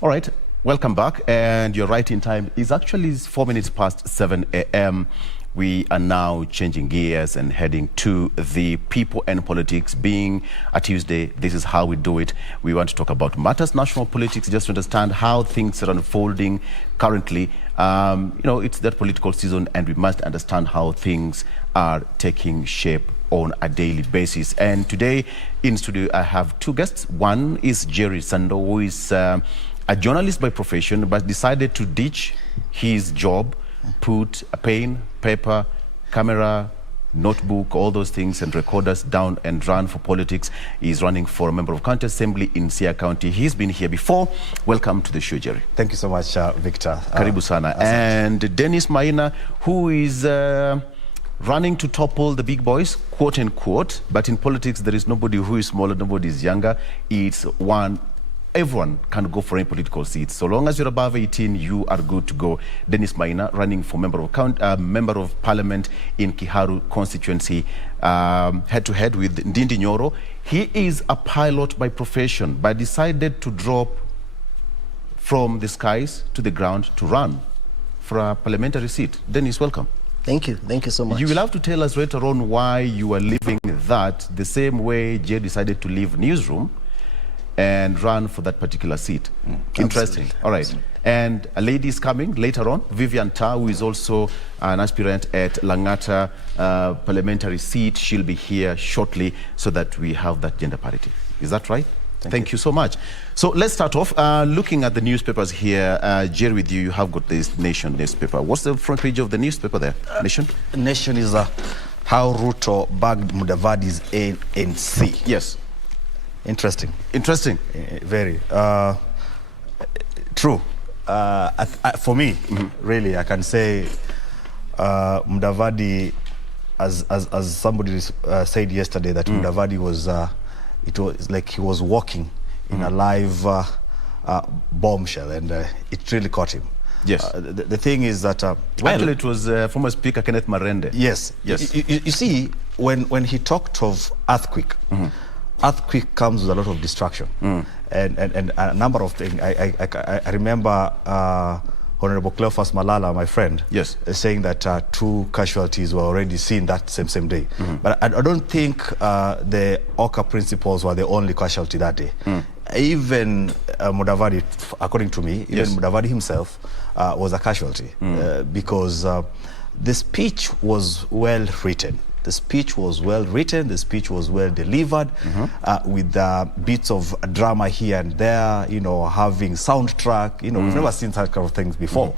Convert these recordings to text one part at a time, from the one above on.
All right, welcome back. And your writing time is actually 4 minutes past 7 a.m. We are now changing gears and heading to the people and politics. Being a Tuesday, this is how we do it. We want to talk about matters national politics, just to understand how things are unfolding currently. It's that political season, and we must understand how things are taking shape on a daily basis. And today in studio, I have two guests. One is Jerry Sando, who is a journalist by profession, but decided to ditch his job, put a pen, paper, camera, notebook, all those things, and recorders down and run for politics. He's running for a member of county assembly in Sia County. He's been here before. Welcome to the show, Jerry. Thank you so much, Victor. Karibu sana. And Dennis Maina, who is running to topple the big boys, quote unquote. But in politics, there is nobody who is smaller, nobody is younger. It's one. Everyone can go for any political seat. So long as you're above 18, you are good to go. Dennis Maina, running for member of parliament in Kiharu Constituency, head-to-head with Sidindi Nyoro. He is a pilot by profession, but decided to drop from the skies to the ground to run for a parliamentary seat. Dennis, welcome. Thank you so much. You will have to tell us later on why you are leaving that the same way Jay decided to leave newsroom and run for that particular seat. Interesting. Absolutely. All right. Absolutely. And a lady is coming later on, Vivian Ta, who is also an aspirant at Langata parliamentary seat. She'll be here shortly so that we have that gender parity. Is that right? Thank you so much. So let's start off looking at the newspapers here. Jerry, with you, you have got this Nation newspaper. What's the front page of the newspaper there, Nation? Nation is how Ruto bagged Mudavadi's ANC. Yes. Interesting. Interesting. Very. True. For me, really, I can say Mudavadi, as somebody said yesterday, that Mudavadi was, it was like he was walking in a live bombshell, and it really caught him. Yes. The thing is that... Actually, it was former Speaker Kenneth Marende. Yes. Yes. You see, when he talked of earthquake, earthquake comes with a lot of distraction, and a number of things. I remember Honorable Cleophas Malala, my friend, yes, saying that 2 casualties were already seen that same day. But I don't think the Oka principals were the only casualty that day. Even Mudavadi, according to me, even Mudavadi himself was a casualty because the speech was well written. The speech was well written, the speech was well delivered, with bits of drama here and there, having soundtrack. We've never seen that kind of things before.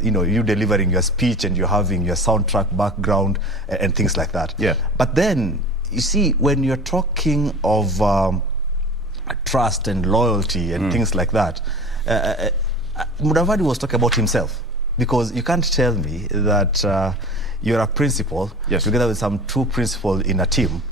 You delivering your speech and you're having your soundtrack background and things like that. Yeah. But then, you see, when you're talking of trust and loyalty and things like that, Mudavadi was talking about himself, because you can't tell me that you're a principal, together with some 2 principals in a team,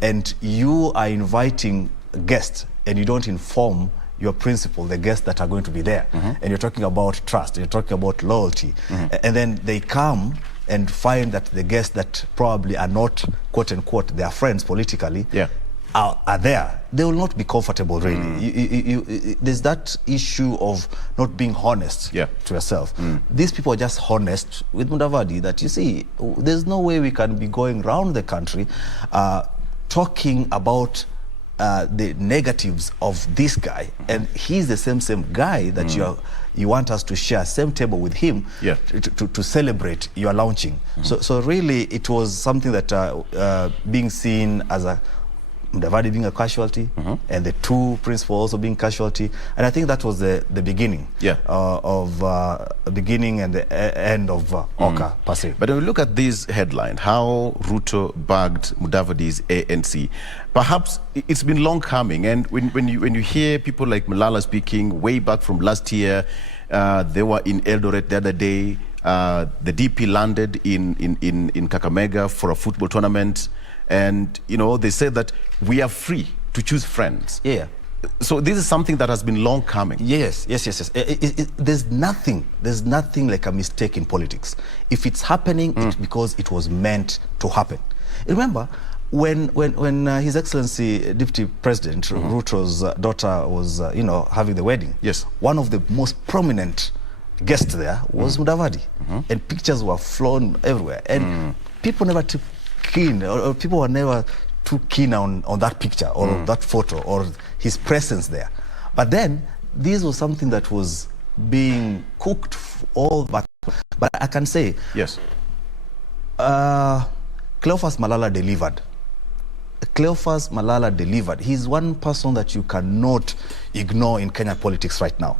and you are inviting guests and you don't inform your principal, the guests that are going to be there, and you're talking about trust, you're talking about loyalty, and then they come and find that the guests that probably are not, quote unquote, their friends politically, are there. They will not be comfortable, really. There's that issue of not being honest to yourself. These people are just honest with Mudavadi, that, you see, there's no way we can be going around the country talking about the negatives of this guy, and he's the same guy that you want us to share same table with him to celebrate your launching. So really, it was something that being seen as a Mudavadi being a casualty, and the 2 principals also being casualty, and I think that was the beginning of beginning and the end of Oka per se. But when we look at this headline, how Ruto bagged Mudavadi's ANC, perhaps it's been long coming, and when you hear people like Malala speaking way back from last year, they were in Eldoret the other day. The DP landed in Kakamega for a football tournament. And, they say that we are free to choose friends. Yeah. So this is something that has been long coming. Yes. There's nothing like a mistake in politics. If it's happening, it's because it was meant to happen. Remember, When His Excellency Deputy President Ruto's daughter was, having the wedding, yes, one of the most prominent guests there was Mudavadi, and pictures were flown everywhere, and people never took keen, or people were never too keen on that picture or that photo or his presence there. But then this was something that was being cooked all back. But I can say, yes, Cleophas Malala delivered. Cleophas Malala delivered. He's one person that you cannot ignore in Kenya politics right now.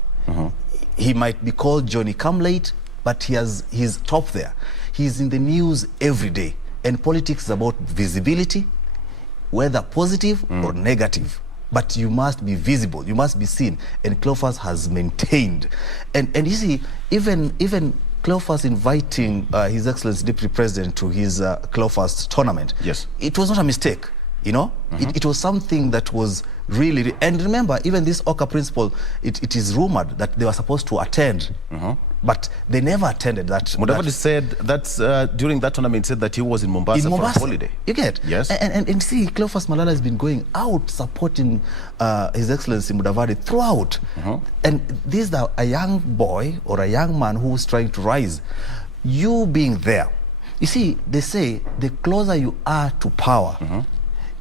He might be called Johnny Come Late, but he's top there. He's in the news every day. And politics is about visibility, whether positive or negative. But you must be visible, you must be seen. And Cleophas has maintained. And you see, even Cleophas inviting His Excellency Deputy President to his Cleophas tournament, yes, it was not a mistake. It was something that was really, and remember, even this Oka principle, it is rumored that they were supposed to attend, but they never attended that. Mudavadi said that during that tournament, said that he was in Mombasa for a holiday. You get? Yes. And see, Cleophas Malala has been going out supporting His Excellency Mudavadi throughout. And this is a young boy or a young man who is trying to rise. You being there, you see, they say the closer you are to power,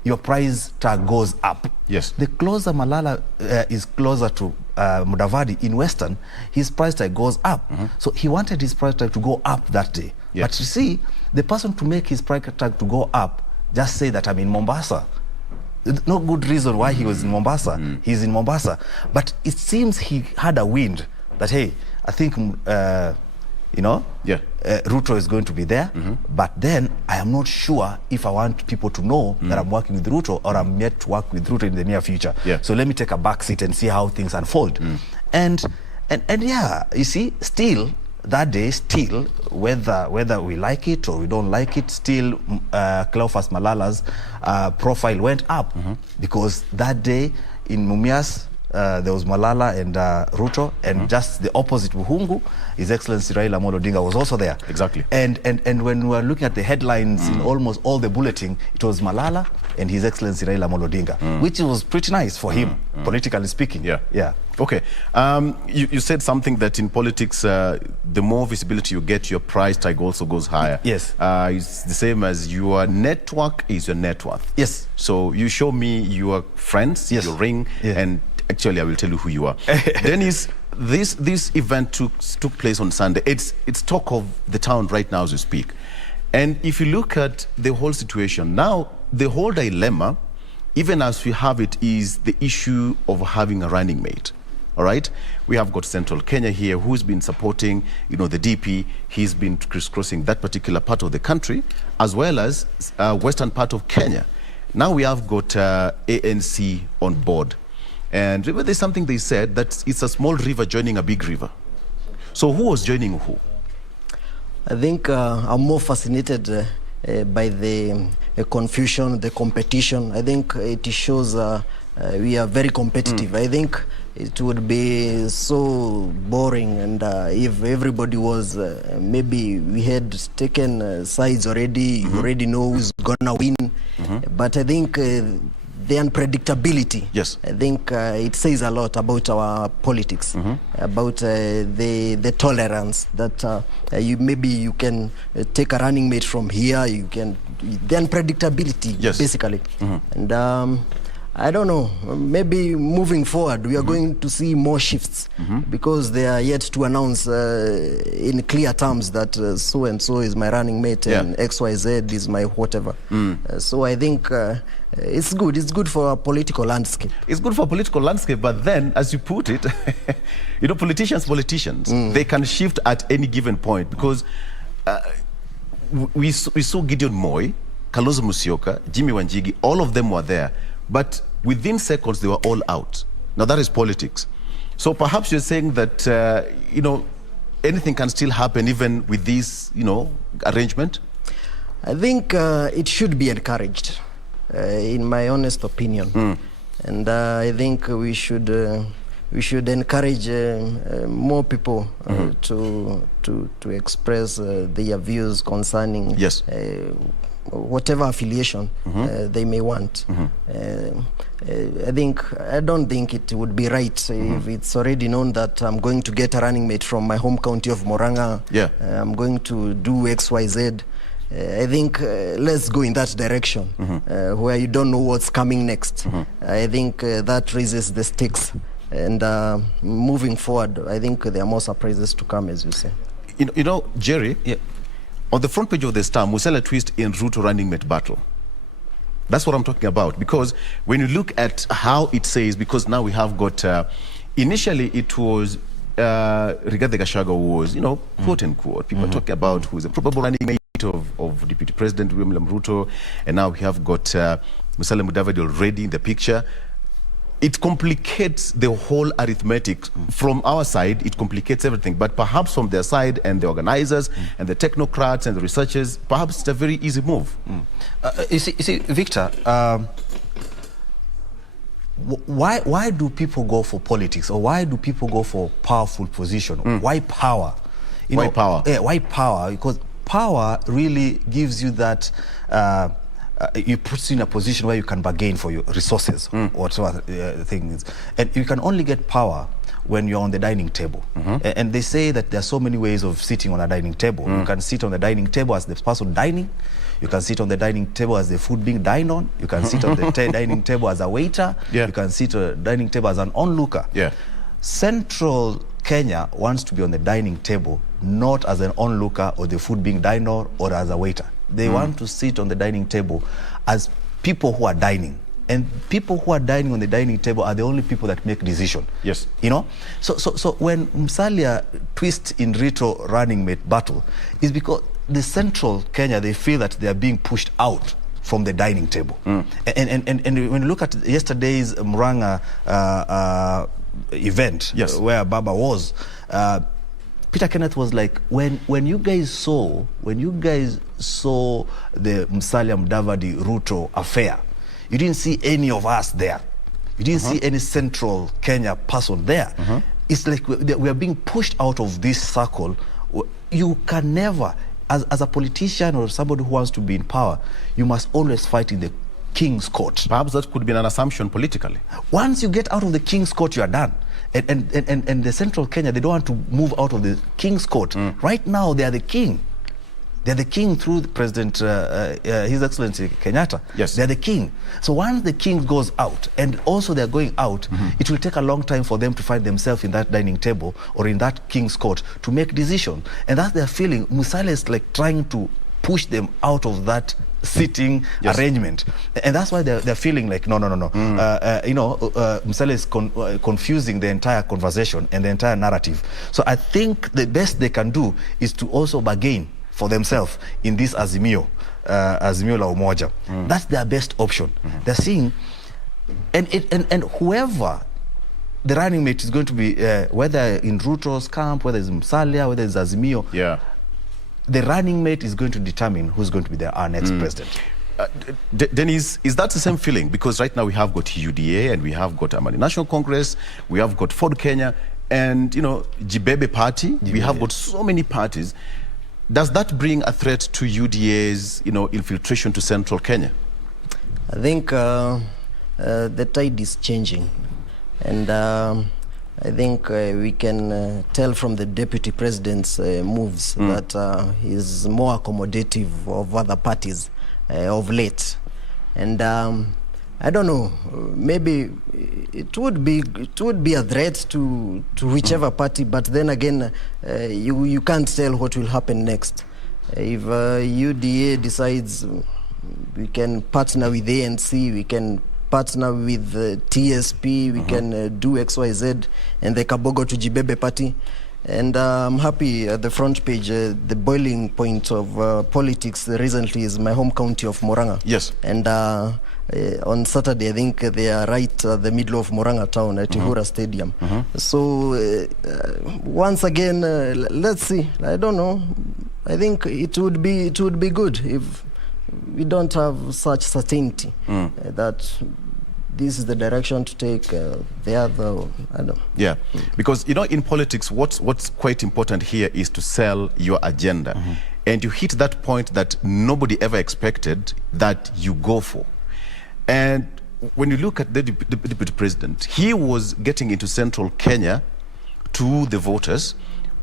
your price tag goes up. Yes. The closer Malala is closer to Mudavadi in Western, his price tag goes up. So he wanted his price tag to go up that day. Yes. But you see, the person to make his price tag to go up just say that I'm in Mombasa. No good reason why he was in Mombasa. He's in Mombasa. But it seems he had a wind that, hey, I think Ruto is going to be there, but then I am not sure if I want people to know that I'm working with Ruto or I'm yet to work with Ruto in the near future. So let me take a back seat and see how things unfold. And yeah, you see, still that day, still whether we like it or we don't like it, still Cleophas Malala's profile went up because that day in Mumias, there was Malala and Ruto, and just the opposite, Buhungu, His Excellency Raila Amolo Odinga was also there. Exactly. And when we were looking at the headlines in almost all the bulletin, it was Malala and His Excellency Raila Amolo Odinga, which was pretty nice for him, politically speaking. Yeah. Okay. You said something that in politics, the more visibility you get, your price tag also goes higher. Yes. It's the same as your network is your net worth. Yes. So you show me your friends, your ring, and actually I will tell you who you are. Dennis, this event took place on Sunday. It's talk of the town right now as we speak. And if you look at the whole situation, now the whole dilemma, even as we have it, is the issue of having a running mate. All right? We have got Central Kenya here, who's been supporting, the DP. He's been crisscrossing that particular part of the country, as well as western part of Kenya. Now we have got ANC on board. And remember, there's something they said, that it's a small river joining a big river. So who was joining who? I think I'm more fascinated by the confusion, the competition. I think it shows we are very competitive. I think it would be so boring, and if everybody was, maybe we had taken sides already, you already know who's gonna win. But I think the unpredictability, I think it says a lot about our politics, about the tolerance that maybe you can take a running mate from here, you can, the unpredictability, basically. And I don't know, maybe moving forward we are going to see more shifts, because they are yet to announce in clear terms that so and so is my running mate and XYZ is my whatever. So I think it's good for a political landscape. It's good for a political landscape, but then, as you put it, politicians, they can shift at any given point, because we saw Gideon Moi, Kalonzo Musyoka, Jimmy Wanjigi, all of them were there. But within seconds, they were all out. Now, that is politics. So perhaps you're saying that, anything can still happen even with this, arrangement? I think it should be encouraged, in my honest opinion. And I think we should encourage more people to express their views concerning whatever affiliation they may want. I don't think it would be right if it's already known that I'm going to get a running mate from my home county of Murang'a. I'm going to do X, Y, Z. I think let's go in that direction where you don't know what's coming next. I think that raises the stakes. And moving forward, I think there are more surprises to come, as you say. You know, Jerry, on the front page of the Star, Musalia twist in Ruto running mate battle. That's what I'm talking about. Because when you look at how it says, because now we have got, initially it was Rigathi Gachagua was, you know, quote unquote, people talking about who's a probable running mate of Deputy President William Ruto, and now we have got Musalia Mudavadi already in the picture. It complicates the whole arithmetic. From our side, it complicates everything. But perhaps from their side and the organizers and the technocrats and the researchers, perhaps it's a very easy move. You see, Victor, why do people go for politics, or why do people go for powerful position? Why power? Why power? Yeah, why power? Because power really gives you that. It puts you in a position where you can bargain for your resources, whatever things. And you can only get power when you're on the dining table. And they say that there are so many ways of sitting on a dining table. You can sit on the dining table as the person dining. You can sit on the dining table as the food being dined on. You can sit on the dining table as a waiter. You can sit on the dining table as an onlooker. Central Kenya wants to be on the dining table, not as an onlooker or the food being dined on or as a waiter. They want to sit on the dining table as people who are dining. And people who are dining on the dining table are the only people that make decision. Yes. You know? So when Musalia twists in Ruto running mate battle, is because the Central Kenya, they feel that they are being pushed out from the dining table. And when you look at yesterday's Murang'a event, where Baba was, Peter Kenneth was like, when you guys saw the Musalia Mudavadi Ruto affair, you didn't see any of us there. You didn't see any Central Kenya person there. It's like we are being pushed out of this circle. You can never, as a politician or somebody who wants to be in power, you must always fight in the King's Court. Perhaps that could be an assumption politically. Once you get out of the King's Court, you are done. And the Central Kenya, they don't want to move out of the King's Court. Right now, they are the king. They're the king through the President, His Excellency Kenyatta. Yes. They're the king. So once the king goes out, and also they're going out, it will take a long time for them to find themselves in that dining table or in that King's Court to make decision. And that's their feeling. Musalia is like trying to push them out of that sitting arrangement, and that's why they're feeling like no. Musalia is confusing the entire conversation and the entire narrative. So I think the best they can do is to also bargain for themselves in this Azimio la Umoja. That's their best option. They're seeing, and whoever the running mate is going to be, whether in Ruto's camp, whether it's Musalia, whether it's Azimio, the running mate is going to determine who's going to be our next president. Dennis, is that the same feeling? Because right now we have got UDA and we have got Amani National Congress, we have got Ford Kenya, and, you know, Jibebe Party. We have got so many parties. Does that bring a threat to UDA's, you know, infiltration to Central Kenya? I think the tide is changing, and I think we can tell from the Deputy President's moves that he's more accommodative of other parties of late. And I don't know, maybe it would be a threat to whichever party, but then again, you can't tell what will happen next. If UDA decides we can partner with ANC, we can partner with TSP, we can do XYZ, and the Kabogo to Jibebe party. And I'm happy at the front page, the boiling point of politics recently is my home county of Murang'a. Yes. And on Saturday, I think they are right at the middle of Murang'a town at Ihura Stadium. So once again, let's see. I don't know. I think it would be good if we don't have such certainty that this is the direction to take. The other, I don't know. Yeah, because, you know, in politics, what's quite important here is to sell your agenda. and you hit that point that nobody ever expected that you go for. And when you look at the deputy president, he was getting into central Kenya to the voters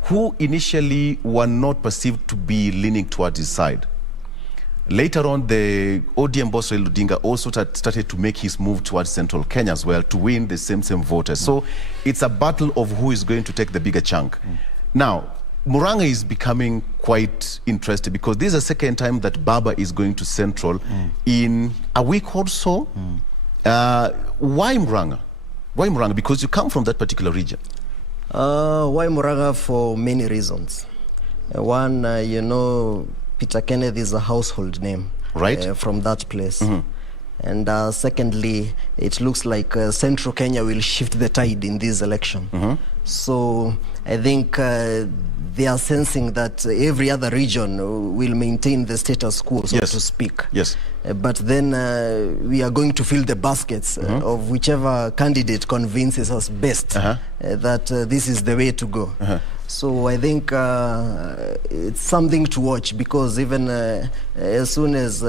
who initially were not perceived to be leaning towards his side. Later on, the ODM boss Raila Odinga also started to make his move towards central Kenya as well to win the same voters. So it's a battle of who is going to take the bigger chunk. Now, Murang'a is becoming quite interesting because this is the second time that Baba is going to Central in a week or so. Why Murang'a? Why Murang'a? Because you come from that particular region. Why Murang'a? For many reasons. One, you know, Peter Kenneth is a household name, right? From that place. And secondly, it looks like Central Kenya will shift the tide in this election. So I think they are sensing that every other region will maintain the status quo, so to speak. Yes. But then we are going to fill the baskets of whichever candidate convinces us best that this is the way to go. So I think it's something to watch, because even as soon as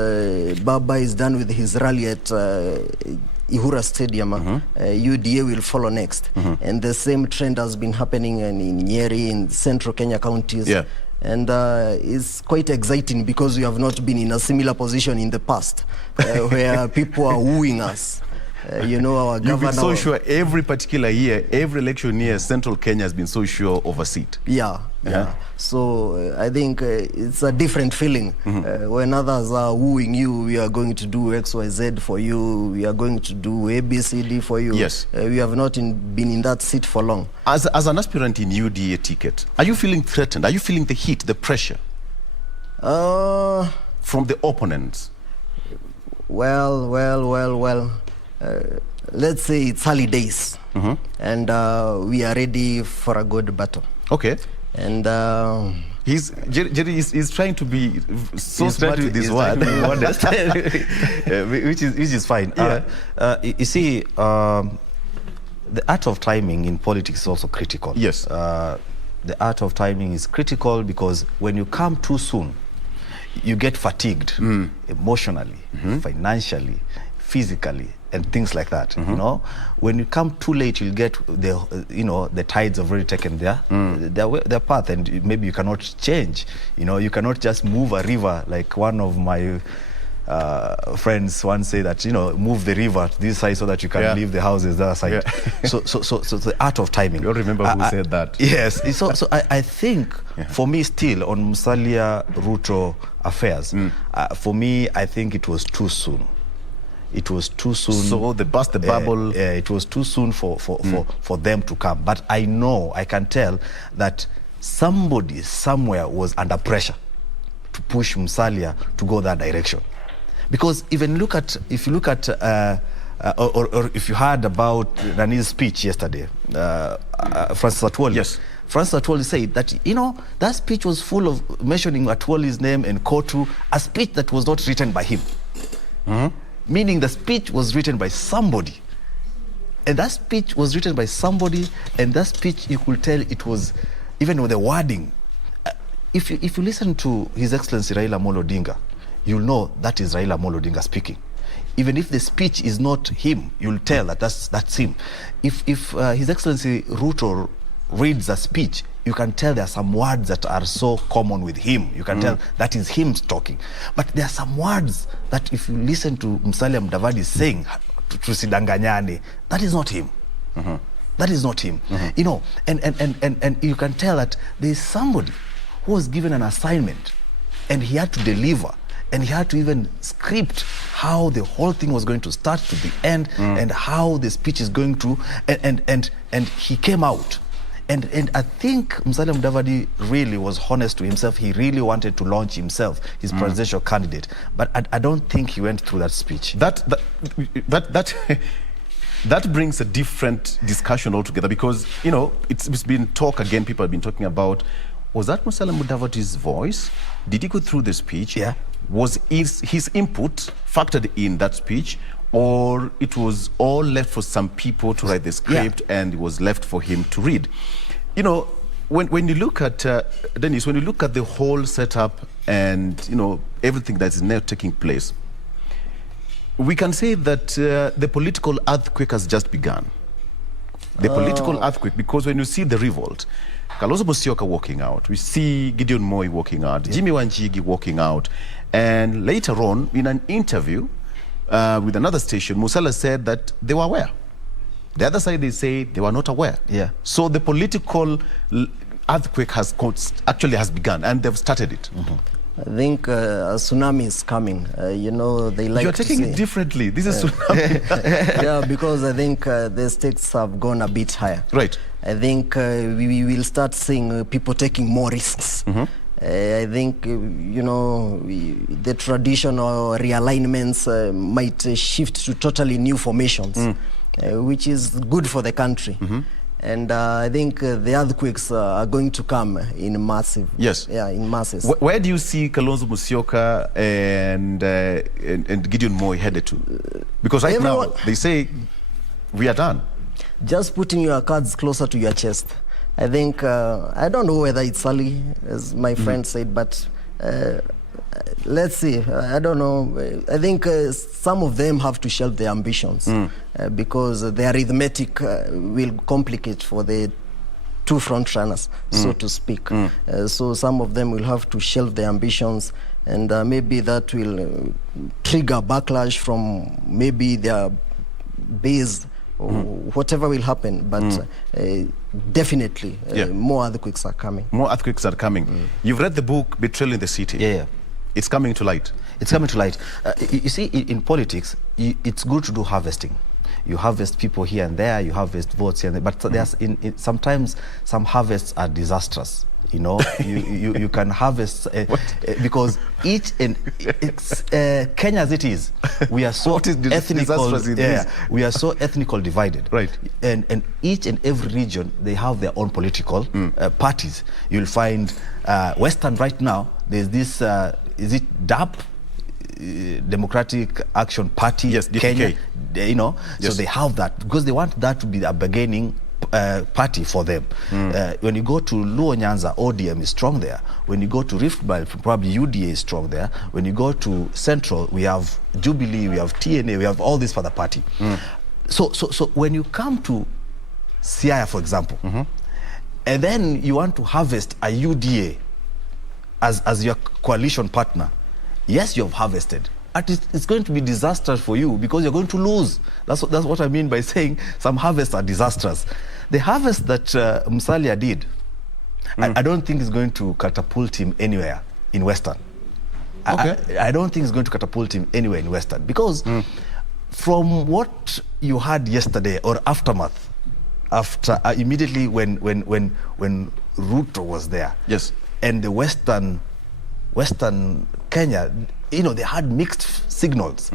Baba is done with his rally at Ihura Stadium, UDA will follow next. And the same trend has been happening in Nyeri, in central Kenya counties. And it's quite exciting because we have not been in a similar position in the past where people are wooing us. You know, our governor... You've been so sure every particular year, every election year, Central Kenya has been so sure of a seat. Yeah. So I think it's a different feeling. When others are wooing you, we are going to do X, Y, Z for you, we are going to do A, B, C, D for you. Yes. We have not been in that seat for long. As an aspirant in UDA ticket, are you feeling threatened? Are you feeling the heat, the pressure from the opponents? Well. Let's say it's early days, and we are ready for a good battle. Okay. And Jerry is trying to be so smart with this word, which is fine. You see, the art of timing in politics is also critical. Yes. The art of timing is critical because when you come too soon, you get fatigued emotionally, financially, physically, and things like that. You know, when you come too late, you'll get the tides have already taken their path, and maybe you cannot change. You know, you cannot just move a river. Like one of my friends once say that, you know, move the river to this side so that you can leave the houses the other side. So the art of timing. You don't remember who said that? Yes. So I think for me still on Musalia Ruto affairs, for me I think it was too soon. It was too soon. So they burst the bubble. It was too soon for them to come. But I know, I can tell that somebody somewhere was under pressure to push Musalia to go that direction. Because if you look at, or if you heard about Rani's speech yesterday, Francis Atwoli. Yes. Francis Atwoli said that, you know, that speech was full of mentioning Atwoli's name and Kotu, a speech that was not written by him. Meaning the speech was written by somebody. And that speech was written by somebody, and that speech, you could tell it was, even with the wording, if you listen to His Excellency Raila Amolo Odinga, you'll know that is Raila Amolo Odinga speaking. Even if the speech is not him, you'll tell that that's him. If His Excellency Ruto reads a speech, you can tell there are some words that are so common with him. You can tell that is him talking. But there are some words that if you listen to Musalia Mudavadi saying, tusidanganyane, that is not him. That is not him. You know, and you can tell that there is somebody who was given an assignment and he had to deliver, and he had to even script how the whole thing was going to start to the end, and how the speech is going to, and he came out. And I think Musalia Mudavadi really was honest to himself. He really wanted to launch himself, his presidential candidate. But I don't think he went through that speech. That brings a different discussion altogether, because, you know, it's been talk again, people have been talking about, was that Musalia Mudavadi's voice? Did he go through the speech? Yeah. Was his input factored in that speech? Or it was all left for some people to write the script and it was left for him to read? You know, when you look at, Dennis, when you look at the whole setup and, you know, everything that is now taking place, we can say that the political earthquake has just begun. The political earthquake, because when you see the revolt, Kalonzo Musyoka walking out, we see Gideon Moi walking out, Jimmy Wanjigi walking out, and later on, in an interview with another station, Musala said that they were aware. The other side, they say they were not aware. Yeah. So the political earthquake actually has begun, and they've started it. I think a tsunami is coming. You know, they like You're taking it differently. This is tsunami. Yeah, because I think the stakes have gone a bit higher. Right. I think we will start seeing people taking more risks. I think, you know, the traditional realignments might shift to totally new formations, which is good for the country. And I think the earthquakes are going to come in massive. Yes. Yeah, in masses. Where do you see Kalonzo Musyoka and Gideon Moi headed to? Because right now, they say, we are done. Just putting your cards closer to your chest. I think, I don't know whether it's early, as my friend said, but let's see. I don't know. I think some of them have to shelve their ambitions because the arithmetic will complicate for the two front runners, so to speak. So some of them will have to shelve their ambitions, and maybe that will trigger backlash from maybe their base. Whatever will happen, but definitely more earthquakes are coming. More earthquakes are coming. You've read the book Betrayal in the City. Yeah. It's coming to light. It's coming to light. You see, in politics, it's good to do harvesting. You harvest people here and there, you harvest votes here and there, but there's sometimes some harvests are disastrous. You know, you can harvest because each and Kenya as it is, we are so ethnical. We are so ethnical divided. Right. And each and every region, they have their own political parties. You'll find Western right now. There's this. Is it DAP? Democratic Action Party. Yes, Kenya. You know, so they have that because they want that to be a beginning party for them. When you go to Luo Nyanza, ODM is strong there. When you go to Rift Valley, probably UDA is strong there. When you go to Central, we have Jubilee, we have TNA, we have all this for the party. So when you come to Siaya, for example, and then you want to harvest a UDA as your coalition partner, yes, you have harvested. It's going to be disastrous for you because you're going to lose. That's what I mean by saying some harvests are disastrous. The harvest that Musalia did, I don't think is going to catapult him anywhere in Western. Okay. I don't think it's going to catapult him anywhere in Western because from what you had yesterday or aftermath, after immediately when Ruto was there, yes, and the Western Kenya, you know, they had mixed signals.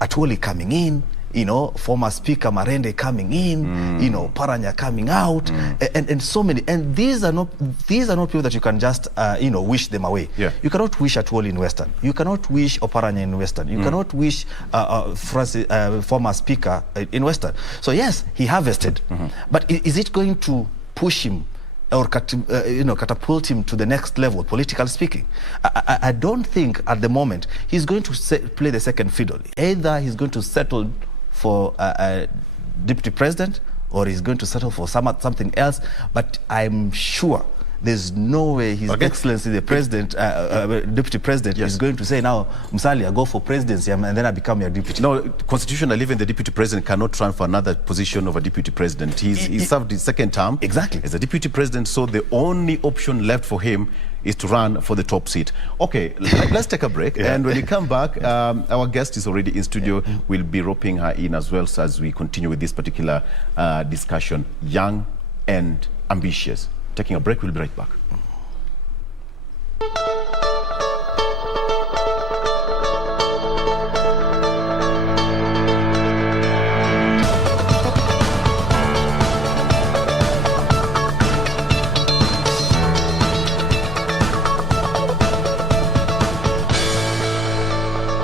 Atwoli coming in, you know, former Speaker Marende coming in, you know, Paranya coming out, and so many. And these are not people that you can just you know, wish them away. Yeah. You cannot wish Atwoli in Western. You cannot wish Oparanya in Western. You cannot wish former Speaker in Western. So yes, he harvested, but is it going to push him or catapult him to the next level, politically speaking? I don't think at the moment he's going to play the second fiddle. Either he's going to settle for a deputy president or he's going to settle for something else. But I'm sure there's no way His Excellency the President, Deputy President, is going to say, now, Musalia, go for presidency and then I become your deputy. No, constitutionally, even the Deputy President cannot run for another position of a Deputy President. He served his second term as a Deputy President, so the only option left for him is to run for the top seat. Okay, let's take a break. And when we come back, our guest is already in studio. We'll be roping her in as well, so as we continue with this particular discussion, young and ambitious. Taking a break, we'll be right back.